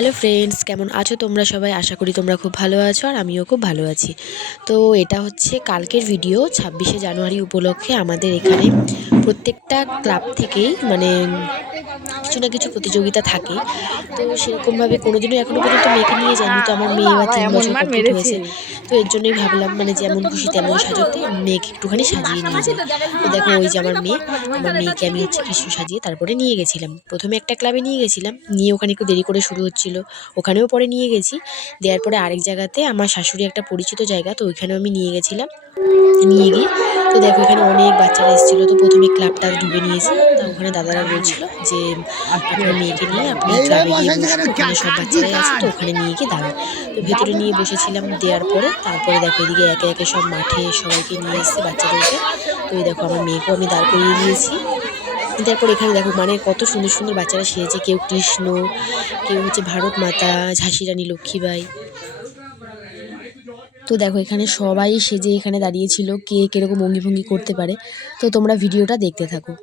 Hello friends, কেমন আছো তোমরা সবাই? আশা করি তোমরা খুব ভালো আছো আর আমিও খুব ভালো আছি। তো এটা হচ্ছে কালকের ভিডিও। 26শে জানুয়ারি উপলক্ষে আমাদের এখানে প্রত্যেকটা ক্লাব থেকেই কিছু না কিছু প্রতিযোগিতা থাকে। তো সেরকমভাবে কোনোদিনও এখনও পর্যন্ত মেয়েকে নিয়ে যাইনি। তো আমার মেয়ে এবার 3 বছর কমপ্লিট হয়েছে। তো এর জন্যই ভাবলাম যেমন খুশি তেমন সাজাতে মেয়েকে একটুখানি সাজিয়ে নিয়ে যাই। তো দেখো ওই যে আমার মেয়েকে আমি হচ্ছে কৃষ্ণ সাজিয়ে তারপরে নিয়ে গেছিলাম। প্রথমে একটা ক্লাবে নিয়ে গেছিলাম, নিয়ে ওখানে একটু দেরি করে শুরু হচ্ছিল, ওখানেও পরে নিয়ে গেছি। দেওয়ার পরে আরেক জায়গাতে আমার শাশুড়ি একটা পরিচিত জায়গা, তো ওইখানেও আমি নিয়ে গেছিলাম। নিয়ে গিয়ে তো দেখো এখানে অনেক বাচ্চারা এসেছিলো। তো প্রথমে ক্লাবটা ঢুকে নিয়েছি। তা ওখানে দাদারা বলছিল যে আপনার মেয়েকে নিয়ে আপনি ক্লাবে গিয়ে বসুন, ওখানে সব বাচ্চারাই আছে, তো ওখানে নিয়ে গিয়ে দাঁড়ান। তো ভেতরে নিয়ে বসেছিলাম। দেওয়ার পরে তারপরে দেখো এদিকে একে একে সব মাঠে সবাইকে নিয়ে এসছে বাচ্চাদেরকে। তো এই দেখো আমার মেয়েকেও আমি দাঁড় করিয়ে দিয়েছি। তারপর এখানে দেখো কত সুন্দর সুন্দর বাচ্চারা সেজেছে। কেউ কৃষ্ণ, কেউ হচ্ছে ভারত মাতা, ঝাঁসি রানী লক্ষ্মীবাই। তো দেখো এখানে সবাই সেজে এখানে দাঁড়িয়েছিল, কে কীরকম অঙ্গিভঙ্গি করতে পারে। তো তোমরা ভিডিওটা দেখতে থাকো।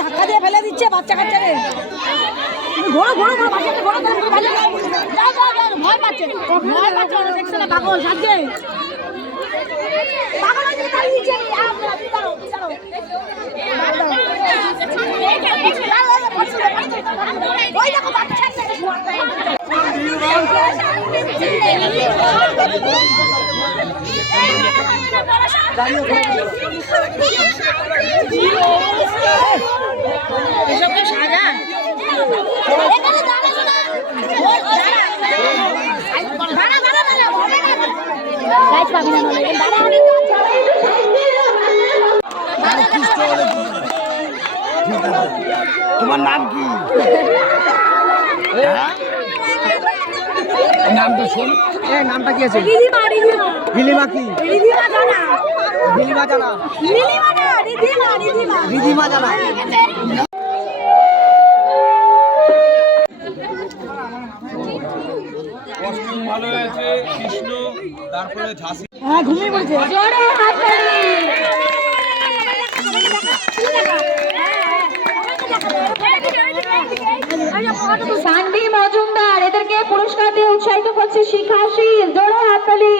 ধাক্কা দিয়ে ফেলে দিচ্ছে বাচ্চা কাচ্চারে। ঘোড়ো ঘোড়ো ঘোড়ো ভয় পাচ্ছে, ভয় পাচ্ছে, দেখছে না পাগল সাজে পাগল হয়ে তাই নিচে ওই দেখো বাচ্চা এসবকে সাজান তোমার নাম কি? নামটা শোন। নামটা কি আছে? রিলিমা কি? রিধিমা জানা। রিধিমা জানা। কস্টিউম ভালো হয়েছে, কৃষ্ণ, তারপরে ঝাঁসি। হ্যাঁ ঘুমিয়ে পড়েছে। সানভি মজুমদার এদেরকে পুরস্কার দিয়ে উৎসাহিত করছে শিখাশীল। জোরে হাততালি।